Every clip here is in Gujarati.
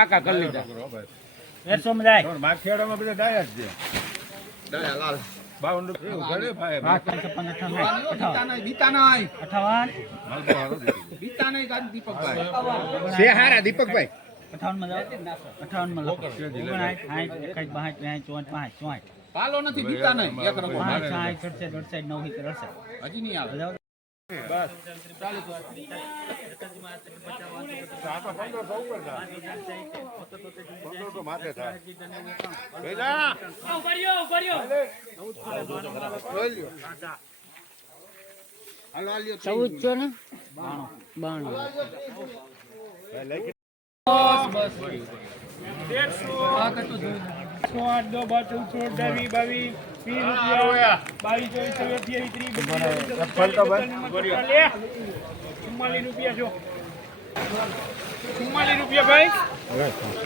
કાકા કરી લીધા. તેરસો માં જાય માખિયાળામાં બધા ડાયા જ છે. બાવન રૂપિયા. ઘરે ભાઈ પાંચ પંદર અઠાવન. બીતા નહીં અઠાવન. માલકો હારો દીધો. બીતા નહીં ગાડી દીપકભાઈ. છે હારા દીપકભાઈ? અઠાવનમાં જાઓ. અઠાવનમાં લખો ઓગણસાઠ સાઠ એકાઠ બાસઠ ત્રેસઠ ચોસઠ પાંચ ચોસઠ. પાલો નથી બીતા નહીં. એક રંગો સાઠ સડસઠ અડસઠ નવ સિત્તેર હજી નહીં આવે. ચૌદસો ને બાણું આઠ દો વીસ રૂપિયા બાવીસ ચોવીસ છવ્વીસ અઠ્યાવીસ ત્રીસ ચુમ્માલીસ રૂપિયા છો. ચુમ્માલીસ રૂપિયા ભાઈ.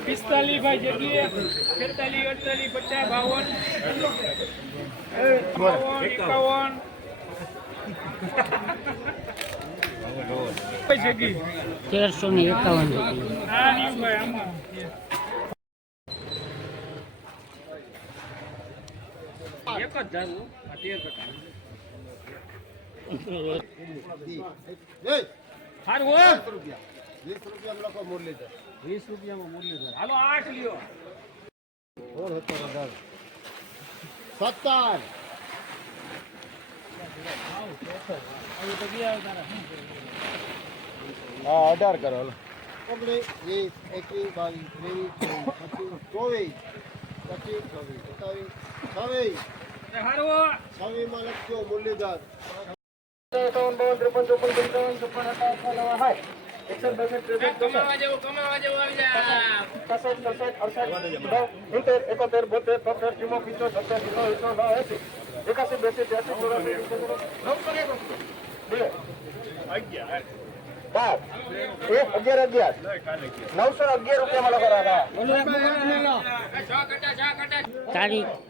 પિસ્તાલીસ ભાઈ જેટલી છેતાલીસ અડતાલીસ પચાસ બાવન. બાવન એકાવન. તેરસો ને એકાવન રૂપિયા હા નહીં ભાઈ આમાં એક જ ધારું તેર ટકા સારું હો વીસ રૂપિયામાં મુરલીધર હાલો, આઠ લ્યો સત્તર હવે તો બે હા અઢાર કરો હાલો. ઓગણીસ વીસ એકવીસ, બાવીસ, ત્રેવીસ ચોવીસ પચીસ, ચોવીસ, સત્તાવીસ, છવ્વીસ સારું હો છવ્વીસમાં લખજો મુરલીધર કમાવા જેવું કમાવા જેવું આવી જા અગિયાર અગિયાર નવસો અગિયાર રૂપિયામાં લખો રાધા છ કટા છ કટા તારીખ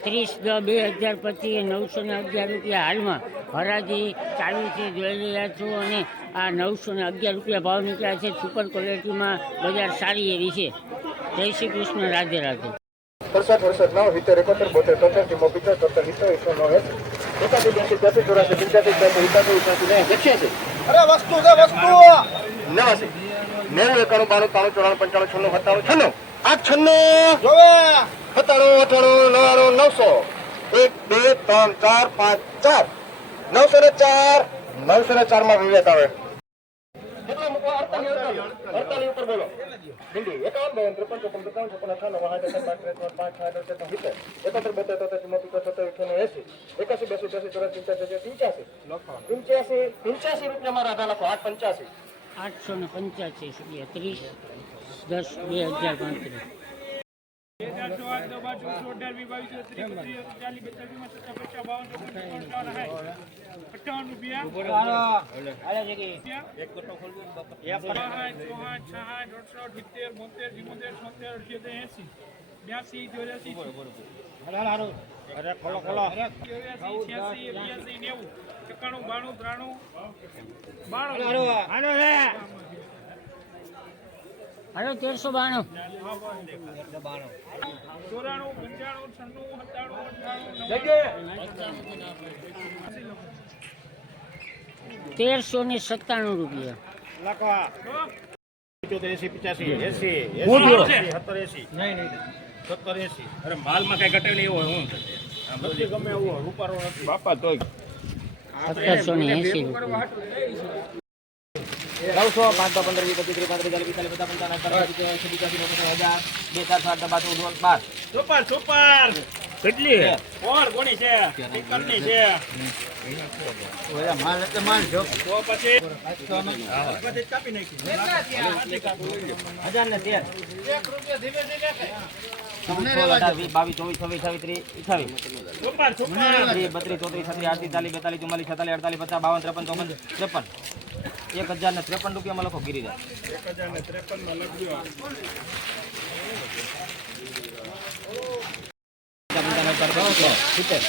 ત્રીસ દસ બે હજાર પચીસ નવસો ને અગિયાર રૂપિયા હાલમાં હરાજી ચાલુ છે જોઈ રહ્યા છો અને આ નવસો ને અગિયાર રૂપિયા ભાવ નીકળ્યા છે સુપર ક્વોલિટીમાં બજાર સારી એવી છે જય શ્રી કૃષ્ણ રાધે રાધે સડસઠ સડસઠ નવ સિત્તેર એકોતેર બોતેર તોતેર વીસો એકસો નવ એસી એકાસી બ્યાસી ત્યાસી ચોરાસી પંચ્યાસી ત્યાસી એકાસી એકાસી ને એક્યાસી અરે વસ્તુ છે વસ્તુ નવાસી નેવું એકાણું બાણું ત્રાણું ચોરાણું પંચાણું છન્નું સત્તાણું છન્નું આઠ છન્નું જોવે. સત્તાણું અઠાણું નવ્વાણું નવસો. એક બે ત્રણ ચાર પાંચ ચાર. નવસો ને ચાર. નવસો ને ચારમાં વિવેક આવે. પંચ્યાસી. રૂપિયા રૂપિયામાં રાધા લખો. આઠ પંચ્યાસી. આઠસો ને પંચ્યાસી સુધી ત્રીસ દસ બે હજાર પાંત્રીસ ચારસો આઠ ત્રીસ પચાસ પચાસ ચોપન ચોપન અઠાવન સાઠ અઠાવન રૂપિયા. છહાઠ એસી સિત્તેર બોતેર ચુમ્મોતેર છોતેર અઠ્યોતેર એસી. નહીં નહીં. બાણું ત્રાણું બાણું હાલો તેરસો બાણું ચોરાણું પંચાણું છન્નું સત્તાણું અઠ્ઠાણું તેરસો ને સત્તાણું રૂપિયા બાપા તો સત્તરસો ને એંસી નવસો પાંચ દસ પંદર વીસ પચીસ ત્રીસ પાંત્રીસ ચાલીસ પિસ્તાલીસ પચાસ પંચાવન હજાર બે ચાર સાત બાર. સુપર સુપર કેટલી? કોણ? કોની છે? કરની છે. માલ એટલે માલ જો. તો પછી? પછી કાપી નાખી. ને પચાસ બાવન ત્રેપન ચોપન ત્રેપન. એક હજાર ને ત્રેપન રૂપિયામાં લખો ગીરી એક હજાર ને ત્રેપનમાં લખજો. સિત્તેર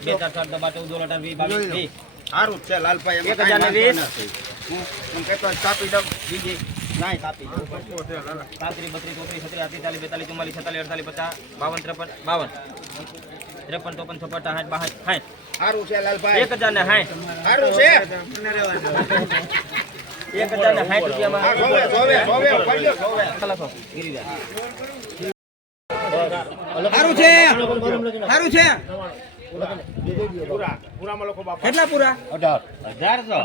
બે ચાર સાત દબા ચૌદ અઢાર સારું છે લાલભાઈ એક બત્રીસ ચોત્રીસ છત્રીસ આત્રીસ ચાલીસ બેતાલીસ ચુમ્માલીસ છેતાલીસ અડતાલીસ પચાસ બાવન ત્રેપન બાવન ત્રેપન ચોપન છપ્પન સાઠ બાસઠ સાઠ. સારું છે લાલભાઈ. એક હજાર ને સાઠ સારું છે? એક હજાર ને સાઠ રૂપિયામાં. જોવે જોવે જોવે પડ્યો જોવે લખો ગિરિરાજ સારું છે? સારું છે? કેટલા પૂરા? અઢારસો.